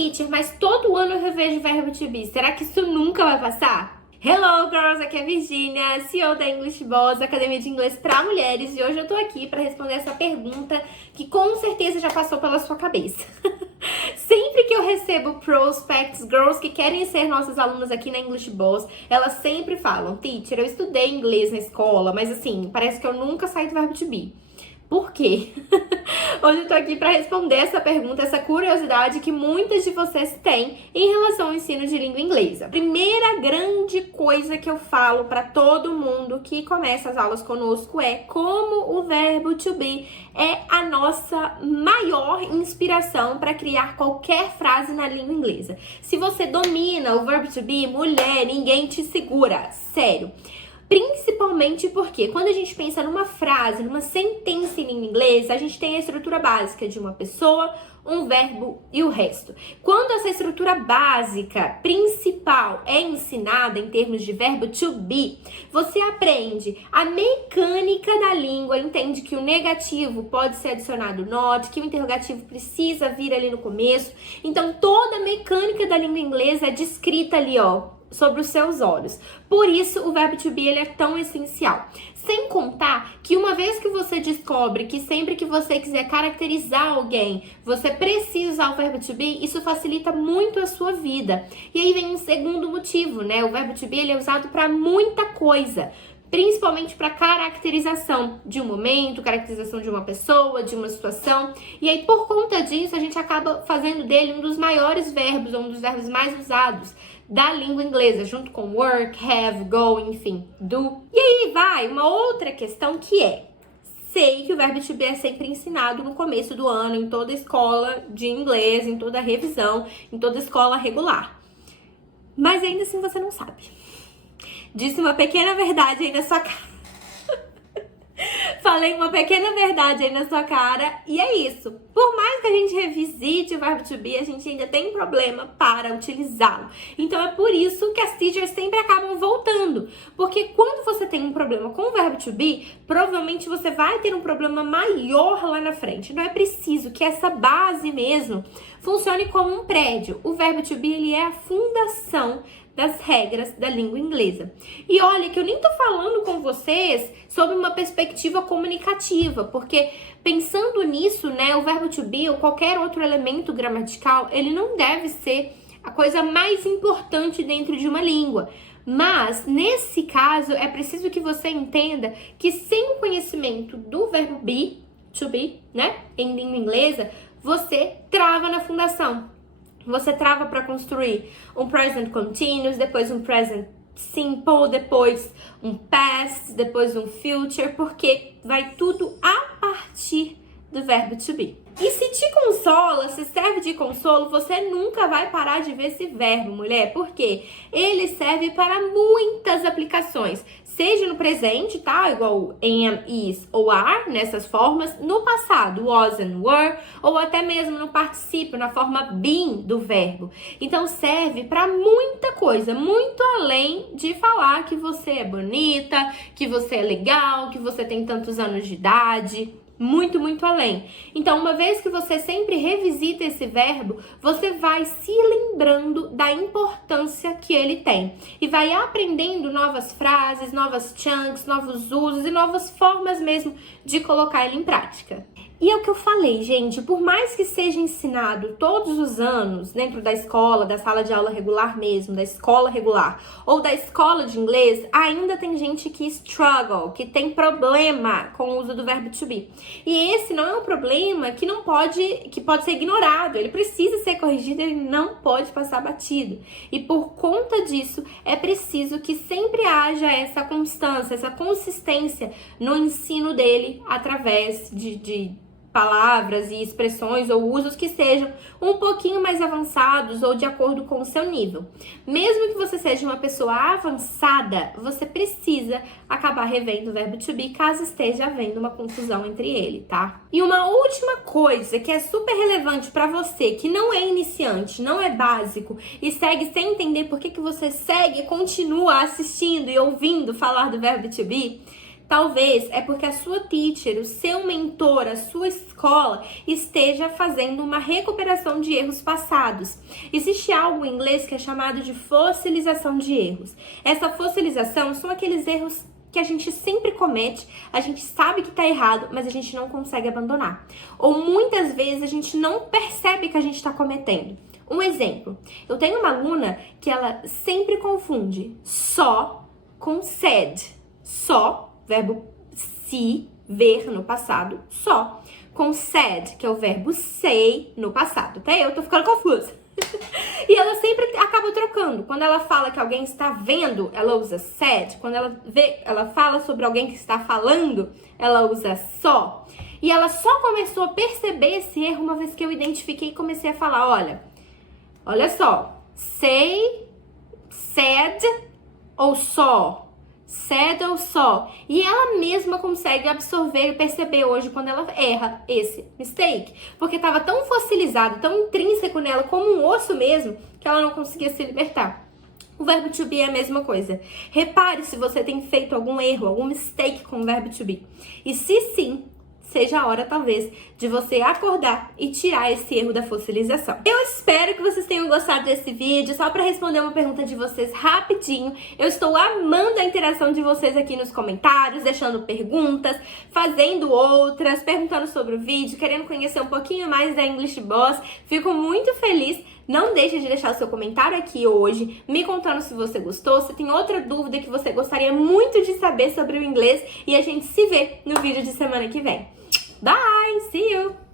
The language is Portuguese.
Teacher, mas todo ano eu revejo o verbo to be. Será que isso nunca vai passar? Hello, girls! Aqui é a Virginia, CEO da English Boss, Academia de Inglês para Mulheres. E hoje eu tô aqui para responder essa pergunta que com certeza já passou pela sua cabeça. Sempre que eu recebo prospects, girls que querem ser nossas alunas aqui na English Boss, elas sempre falam: Teacher, eu estudei inglês na escola, mas assim, parece que eu nunca saí do verbo to be. Por quê? Hoje eu tô aqui para responder essa pergunta, essa curiosidade que muitas de vocês têm em relação ao ensino de língua inglesa. Primeira grande coisa que eu falo para todo mundo que começa as aulas conosco é como o verbo to be é a nossa maior inspiração para criar qualquer frase na língua inglesa. Se você domina o verbo to be, mulher, ninguém te segura. Sério. Principalmente porque quando a gente pensa numa frase, numa sentença em língua inglesa, a gente tem a estrutura básica de uma pessoa, um verbo e o resto. Quando essa estrutura básica principal é ensinada em termos de verbo to be, você aprende a mecânica da língua, entende que o negativo pode ser adicionado not, que o interrogativo precisa vir ali no começo. Então toda a mecânica da língua inglesa é descrita ali, ó, sobre os seus olhos. Por isso, o verbo to be ele é tão essencial. Sem contar que uma vez que você descobre que sempre que você quiser caracterizar alguém, você precisa usar o verbo to be, isso facilita muito a sua vida. E aí vem um segundo motivo, né? O verbo to be ele é usado para muita coisa. Principalmente para caracterização de um momento, caracterização de uma pessoa, de uma situação. E aí, por conta disso, a gente acaba fazendo dele um dos maiores verbos, ou um dos verbos mais usados da língua inglesa, junto com work, have, go, enfim, do. E aí vai uma outra questão que é: sei que o verbo to be é sempre ensinado no começo do ano, em toda escola de inglês, em toda revisão, em toda escola regular. Mas ainda assim você não sabe. Disse uma pequena verdade aí na sua cara. Falei uma pequena verdade aí na sua cara e é isso. Por mais que a gente revisite o verbo to be, a gente ainda tem problema para utilizá-lo. Então é por isso que as teachers sempre acabam voltando. Porque quando você tem um problema com o verbo to be, provavelmente você vai ter um problema maior lá na frente. Então é preciso que essa base mesmo funcione como um prédio. O verbo to be ele é a fundação das regras da língua inglesa. E olha que eu nem tô falando com vocês sobre uma perspectiva comunicativa, porque pensando nisso, né, o verbo to be ou qualquer outro elemento gramatical, ele não deve ser a coisa mais importante dentro de uma língua. Mas, nesse caso, é preciso que você entenda que sem o conhecimento do verbo be, to be, né, em língua inglesa, você trava na fundação. Você trava para construir um present continuous, depois um present simple, depois um past, depois um future, porque vai tudo a partir do verbo to be. E se te consola, se serve de consolo, você nunca vai parar de ver esse verbo, mulher, porque ele serve para muitas aplicações, seja no presente, tá? Igual am, is ou are, nessas formas, no passado, was and were, ou até mesmo no particípio, na forma been do verbo. Então serve para muita coisa, muito além de falar que você é bonita, que você é legal, que você tem tantos anos de idade. Muito, muito além. Então, uma vez que você sempre revisita esse verbo, você vai se lembrando da importância que ele tem. E vai aprendendo novas frases, novas chunks, novos usos e novas formas mesmo de colocar ele em prática. E é o que eu falei, gente, por mais que seja ensinado todos os anos dentro da escola, da sala de aula regular mesmo, da escola regular ou da escola de inglês, ainda tem gente que struggle, que tem problema com o uso do verbo to be. E esse não é um problema que pode ser ignorado, ele precisa ser corrigido, ele não pode passar batido. E por conta disso, é preciso que sempre haja essa constância, essa consistência no ensino dele através de palavras e expressões ou usos que sejam um pouquinho mais avançados ou de acordo com o seu nível. Mesmo que você seja uma pessoa avançada, você precisa acabar revendo o verbo to be caso esteja havendo uma confusão entre ele, tá? E uma última coisa que é super relevante para você, que não é iniciante, não é básico e segue sem entender por que você segue e continua assistindo e ouvindo falar do verbo to be, Talvez é porque a sua teacher, o seu mentor, a sua escola esteja fazendo uma recuperação de erros passados. Existe algo em inglês que é chamado de fossilização de erros. Essa fossilização são aqueles erros que a gente sempre comete, a gente sabe que tá errado, mas a gente não consegue abandonar. Ou muitas vezes a gente não percebe que a gente tá cometendo. Um exemplo, eu tenho uma aluna que ela sempre confunde só com said. Só, verbo se, ver no passado, só. Com said, que é o verbo say no passado. Até eu tô ficando confusa. E ela sempre acaba trocando. Quando ela fala que alguém está vendo, ela usa said. Quando ela fala sobre alguém que está falando, ela usa só. E ela só começou a perceber esse erro uma vez que eu identifiquei e comecei a falar, olha só, say, said ou só. Said ou só. E ela mesma consegue absorver e perceber hoje quando ela erra esse mistake. Porque estava tão fossilizado, tão intrínseco nela, como um osso mesmo, que ela não conseguia se libertar. O verbo to be é a mesma coisa. Repare se você tem feito algum erro, algum mistake com o verbo to be. E se sim, seja a hora, talvez, de você acordar e tirar esse erro da fossilização. Eu espero que vocês tenham gostado desse vídeo. Só para responder uma pergunta de vocês rapidinho, eu estou amando a interação de vocês aqui nos comentários, deixando perguntas, fazendo outras, perguntando sobre o vídeo, querendo conhecer um pouquinho mais da English Boss. Fico muito feliz. Não deixe de deixar o seu comentário aqui hoje, me contando se você gostou, se tem outra dúvida que você gostaria muito de saber sobre o inglês, e a gente se vê no vídeo de semana que vem. Bye! See you!